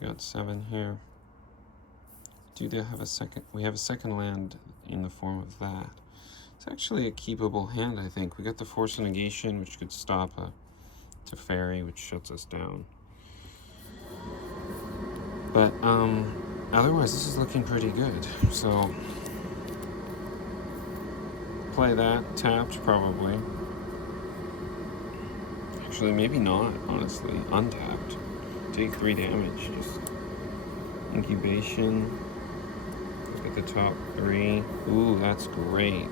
We got 7 here. Do they have a second? We have a second land in the form of that. It's actually a keepable hand, I think. We got the Force of Negation, which could stop a Teferi, which shuts us down. But otherwise, this is looking pretty good. So play that, tapped probably. Actually, maybe not, honestly. Untapped. Take 3 damage. Just incubation. Look at the top 3. Ooh, that's great.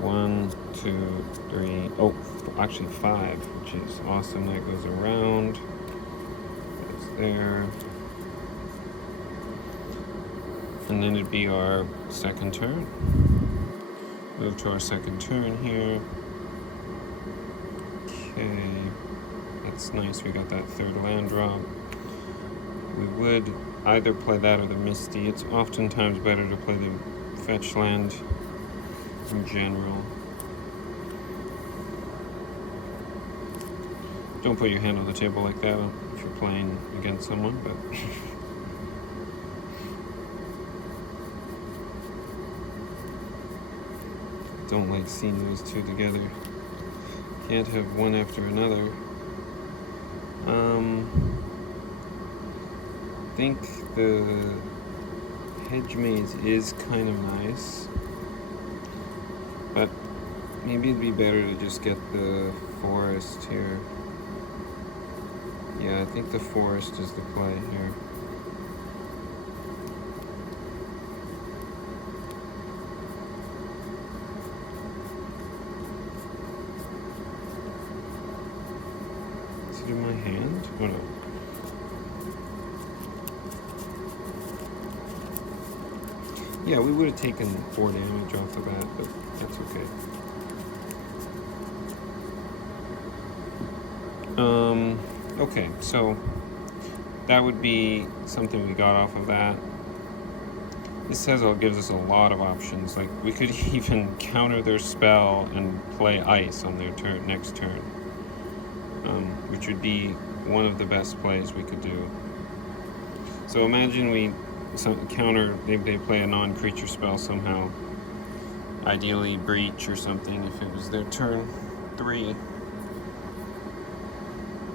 1, 2, 3. Oh, actually 5, which is awesome. That goes around. That's there. And then it'd be our second turn. Move to our second turn here. Okay, that's nice. We got that 3rd land drop. We would either play that or the Misty. It's oftentimes better to play the fetch land in general. Don't put your hand on the table like that if you're playing against someone, but don't like seeing those two together. Can't have one after another. I think the Hedge Maze is kind of nice, but maybe it'd be better to just get the Forest here. Yeah, I think the Forest is the play here. Is it in my hand? Oh no. Yeah, we would have taken 4 damage off the bat, but that's okay. Okay, so that would be something we got off of that. This gives us a lot of options. Like, we could even counter their spell and play ice on their next turn, which would be one of the best plays we could do. So imagine we counter, they play a non-creature spell somehow, ideally Breach or something if it was their turn 3,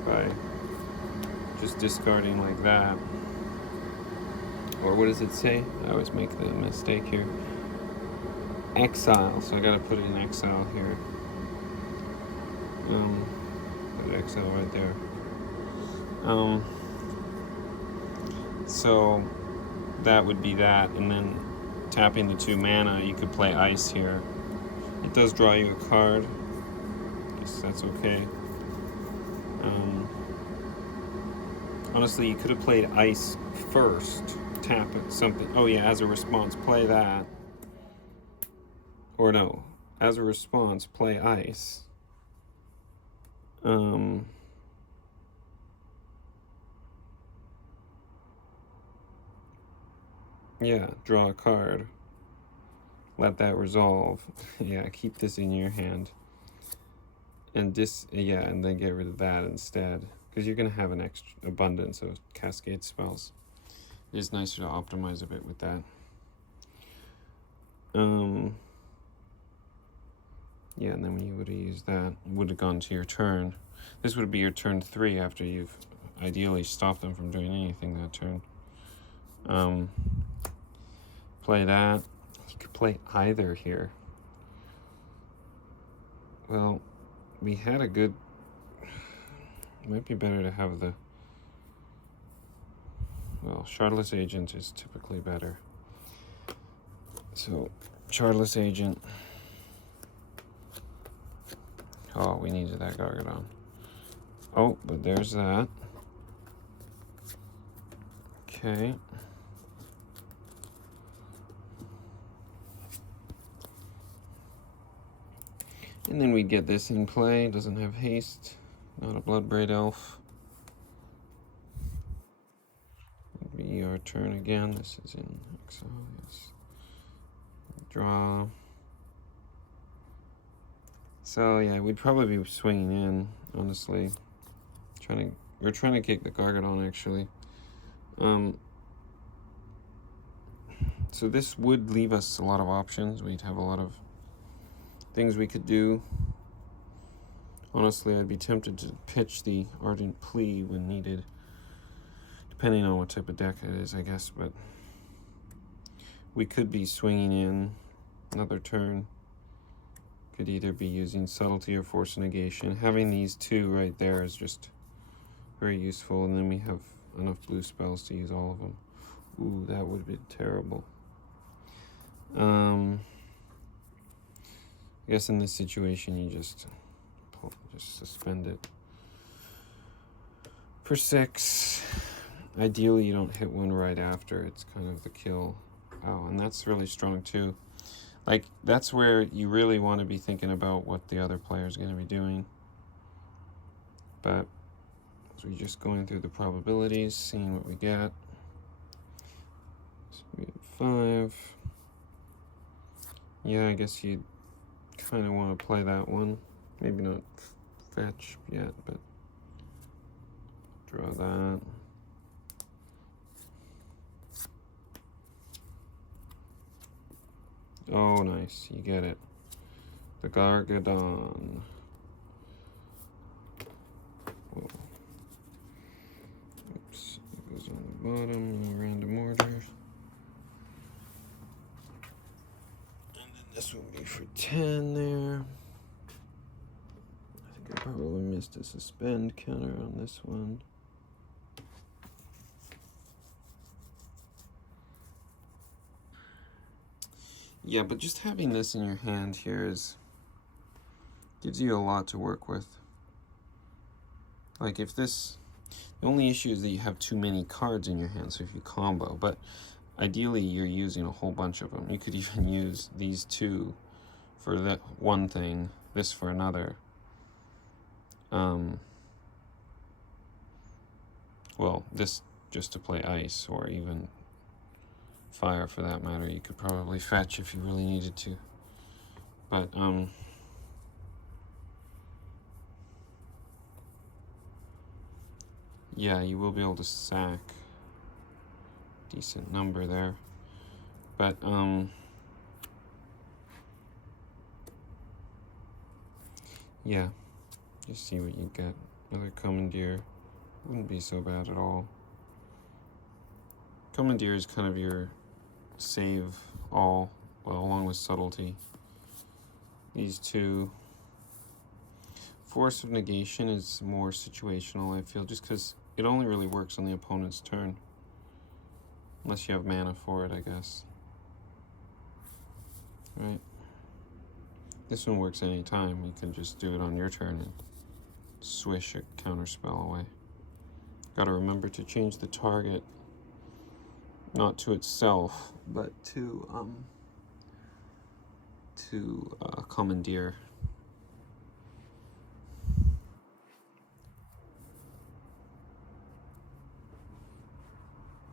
by just discarding like that. Or what does it say? I always make the mistake here. Exile, so I gotta put it in exile here. Put exile right there. So that would be that, and then tapping the 2 mana, you could play ice here. It does draw you a card. Guess that's okay. Honestly, you could have played ice first, tap it, something. Oh yeah, as a response, play that. Or no, as a response, play ice. Yeah, draw a card. Let that resolve. Yeah, keep this in your hand. And and then get rid of that instead. Because you're going to have an extra abundance of Cascade spells. It is nicer to optimize a bit with that. Yeah, and then when you would have used that, it would have gone to your turn. This would be your turn 3 after you've ideally stopped them from doing anything that turn. Play that. You could play either here. Well, we had a good... It might be better to have the... Well, Shardless Agent is typically better. So, Shardless Agent. Oh, we needed that Gargadon. Oh, but there's that. Okay. And then we get this in play. Doesn't have haste. Not a Bloodbraid Elf. It'll be our turn again. This is in exile. Yes. Draw. So yeah, we'd probably be swinging in, honestly. We're trying to kick the Gargadon actually. So this would leave us a lot of options. We'd have a lot of things we could do. Honestly, I'd be tempted to pitch the Ardent Plea when needed, depending on what type of deck it is, I guess, but we could be swinging in another turn. Could either be using Subtlety or Force of Negation. Having these two right there is just very useful, and then we have enough blue spells to use all of them. Ooh, that would be terrible. I guess in this situation you just suspend it for 6. Ideally you don't hit one right after. It's kind of the kill. Oh, and that's really strong too. Like, that's where you really want to be thinking about what the other player is going to be doing. But so we're just going through the probabilities, seeing what we get. So we have 5. Yeah, I guess you kind of want to play that one. Maybe not fetch yet, but draw that. Oh, nice. You get it. The Gargadon. Whoa. Oops. It goes on the bottom, random order. And then this will be for 10 there. I think I probably missed a suspend counter on this one. Yeah, but just having this in your hand here gives you a lot to work with. Like, if this, the only issue is that you have too many cards in your hand, so if you combo, but ideally you're using a whole bunch of them. You could even use these two for that one thing, this for another. Well, this just to play ice, or even fire for that matter. You could probably fetch if you really needed to, but yeah, you will be able to sack decent number there, but yeah, just see what you get. Another Commandeer wouldn't be so bad at all. Commandeer is kind of your save all, well, along with Subtlety. These two. Force of Negation is more situational, I feel, just because it only really works on the opponent's turn. Unless you have mana for it, I guess. Right? This one works any time. You can just do it on your turn and swish a counterspell away. Gotta remember to change the target, not to itself, but to Commandeer.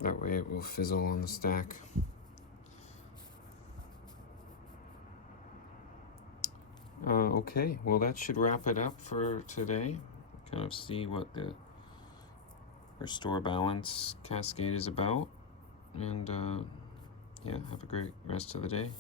That way it will fizzle on the stack. Okay, well, that should wrap it up for today. Kind of see what the Restore Balance Cascade is about. And yeah, have a great rest of the day.